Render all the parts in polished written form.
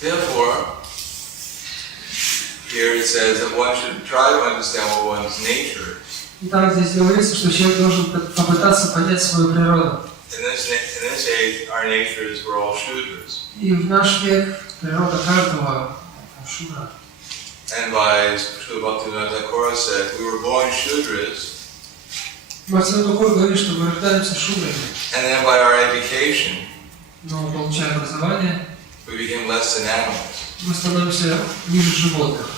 Therefore, here it says that one should try to understand what one's nature is. Итак, здесь говорится, что человек должен попытаться понять свою природу. In this age, our nature is we're all Shudras. И в наш век природа каждого шудра. And by Srila Bhaktivinoda Thakur said, we were born Shudras. Бхактивинода Тхакур говорит, что мы рождаемся шудрами. And then by our education, Но получая образование, we became less than animals. мы становимся ниже животных.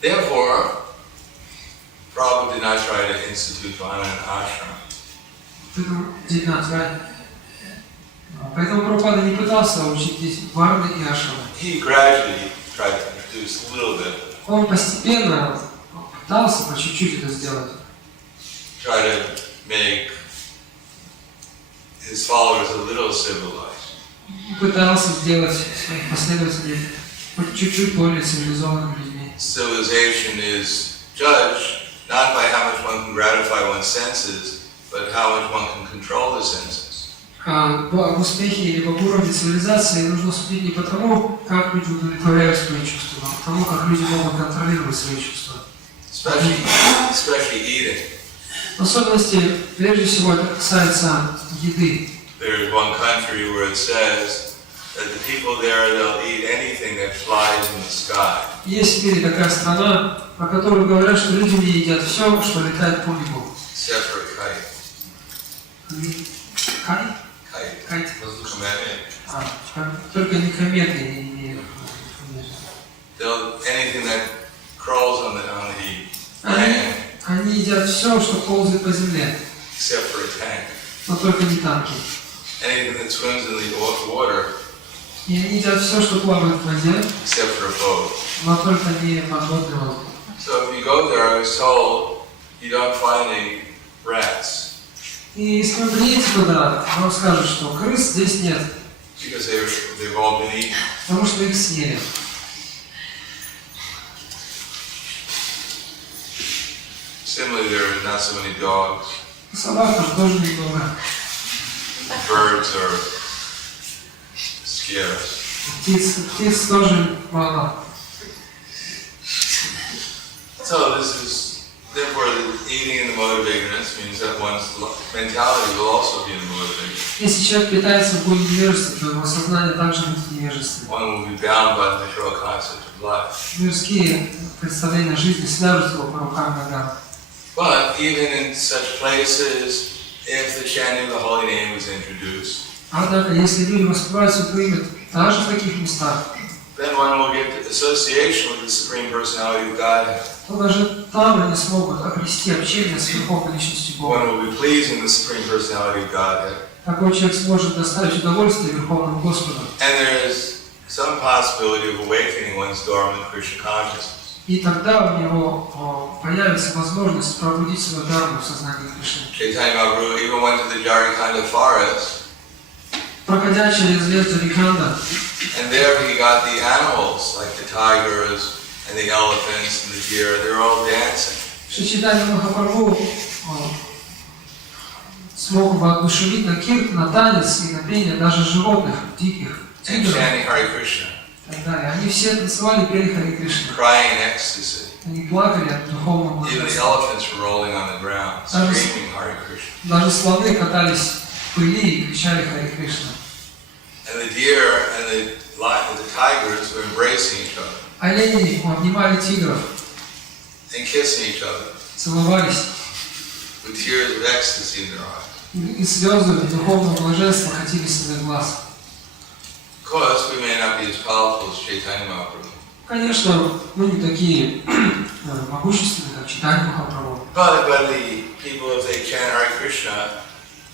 Therefore, Prabhupada did not try to institute Vana and ashram. Поэтому 19, поэтому Прабхупада не пытался учить здесь варны и ашрамы. He gradually tried to introduce a little bit. Он постепенно пытался по чуть-чуть это сделать. Try to make his followers a little civilized. Пытался сделать своих последователей чуть-чуть более цивилизованными людьми. Civilization is judged not by how much one can gratify one's senses, but how much one can control the senses. Об успехе или об уровне цивилизации нужно судить не по тому, как люди удовлетворяют свои чувства, а по тому, как люди могут контролировать свои чувства. Especially eating. В особенности, прежде всего, это касается еды. There is one country where it says that the people there, they'll eat anything that flies in the sky. Есть в мире такая страна, о которой говорят, что люди не едят все, что летает по небу. Except for kite. Кайт? Kite. Кайт. Kite. Только не кометы, не anything that crawls on the land. Они едят все, что ползает по земле. Except for a tank. Но только не танки. Anything that swims in the water. И они едят все, что плавает в воде. Except for a boat. Но только не подводные лодки. So if you go there, I was told you don't find any rats. И если вы приедете туда, вам скажут, что крыс здесь нет. Because they've all been eaten. Потому что их съели. Similarly, there are not so many dogs. Собак там тоже немного. Birds are scarce. Птиц тоже мало. So therefore, eating in the mode of ignorance means that one's mentality will also be in the mode of ignorance. Если человек питается в более невежестве, то его сознание также будет в невежестве. One will be bound by the material concept of life. Мирские представления жизни свяжут его по рукам и ногам. But even in such places, if the chanting of the holy name is introduced, Однако, если люди воспевают свое имя даже в таких местах, then one will get association with the Supreme Personality of Godhead. то даже там они смогут обрести общение с Верховной Личностью Бога. One will be pleasing the Supreme Personality of Godhead. Такой человек сможет доставить удовольствие Верховному Господу. And there is some possibility of awakening one's dormant Krishna consciousness. И тогда у него появится возможность пробудить свою дхарму в сознании Кришны. Chaitanya Mahaprabhu even went to the Jharkhand forest. Проходя через лес Джарикханда, and there he got the animals, like the tigers and the elephants and the deer, they were all dancing. Шри Чайтанья Махапрабху смог воодушевить на кирт, на танец и на пение даже животных, диких, And тигров. chanting Hare Krishna. Они все танцевали, пели Харе Кришна. Crying in ecstasy. Они плакали от духовного Even the блаженства. elephants were rolling on the ground, screaming Hare Krishna. Даже слоны катались в пыли и кричали Харе Кришна. And the deer and the tigers were embracing each other Олени обнимали тигров, and kissing each other целовались, with tears of ecstasy in their eyes. и слезы духовного блаженства катились из их глаз. Of course, we may not be as powerful as Chaitanya Mahaprabhu. Конечно, мы не такие могущественные, как Чайтанья Махапрабху. But the people, if they chant Hare Krishna,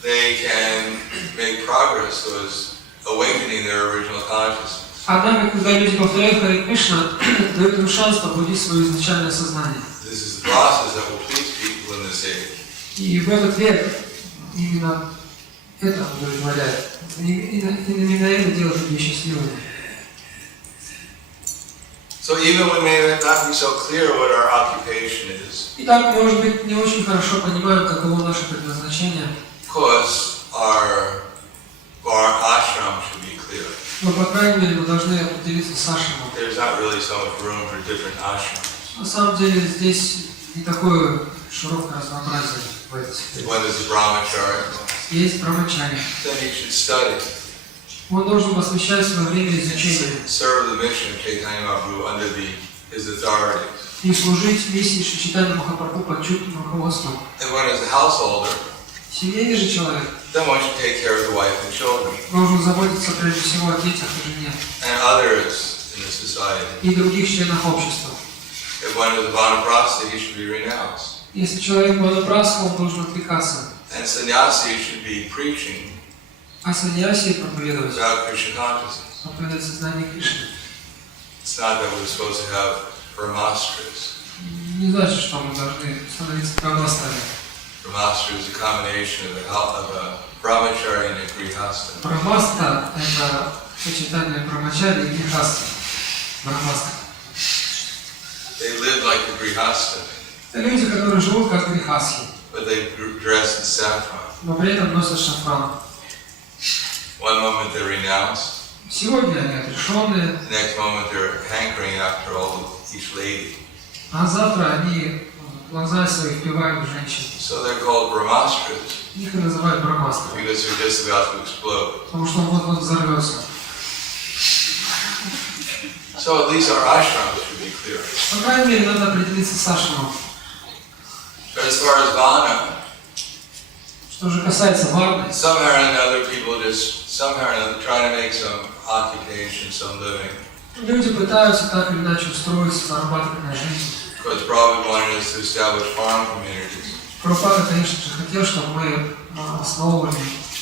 they can make progress towards awakening their original consciousness. Однако, когда люди повторяют Харе Кришна, это дает им шанс пробудить свое изначальное сознание. This is the process that will please people in this age. И в этот век именно это удовлетворяет. Именно это делает людей счастливыми. So even we may not be so clear what our occupation is. Итак, может быть, не очень хорошо понимаем, каково наше предназначение. Of course, our ashram should be clear. Но, по крайней мере, мы должны определиться с ашрамом. There's not really so much room for different ashrams. На самом деле здесь не такое широкое разнообразие в этой сфере. One is a brahmachari. Есть брамачари. Then he should study. Он должен посвящать свое время изучению Serve the mission of Chaitanya Mahaprabhu under his authority. и служить миссии Шри Чайтаньи Махапрабху под чутким руководством. And one is a householder. Семейный же человек Then one should take care of the wife and children должен заботиться прежде всего о детях и жене and others in the society. и других членах общества. If one is a vanaprastha, he should be renounced. Если человек ванапрастха, он должен отрекаться. And sannyasi should be preaching А саньяси проповедовать, about Krishna consciousness. проповедовать сознание Кришны. It's not that we're supposed to have brahmastras. Не значит, что мы должны становиться брамастрами. Brahmastra is a combination of a brahmachari and a grihastha. Брамастра – это сочетание брамачари и грихасты. Брамастра. They live like a grihastha, Это люди, которые живут как грихасхи, but they dress in saffron. но при этом носят шафран. One moment they're renounced, Сегодня они отрешенные, the next moment they're hankering after each lady. а завтра они глаза свои впивают в женщин. So they're called brahmastras Их и называют брамастрами, because they're just about to explode. потому что он вот-вот взорвется. So at least our ashrams should be clear. По крайней мере, надо определиться с ашрамом. But as far as vana, Что же касается варны, somehow or another people just try to make some occupation, some living. люди пытаются так или иначе устроиться, зарабатывать на жизнь. Because Prabhupada wanted us to establish farm communities. Прабхупада, конечно же, хотел, чтобы мы основывали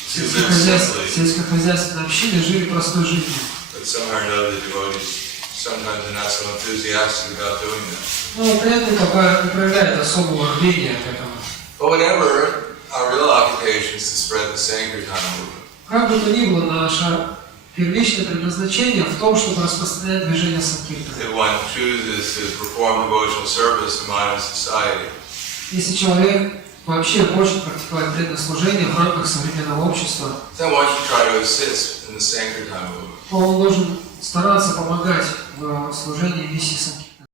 сельскохозяйственные общины, жили простой жизнью. But somehow or another the devotees sometimes are not so enthusiastic about doing that. Но при этом пока не проявляет особого рвения к этому. But whatever, our real occupation is to spread the Sankirtana movement. Как бы то ни было, наше первичное предназначение в том, чтобы распространять движение Санкиртана. If one chooses to perform devotional service in modern society, Если человек вообще хочет практиковать преданное служение в рамках современного общества, then one should try to assist in the Sankirtana movement. то он должен стараться помогать в служении миссии Санкиртана.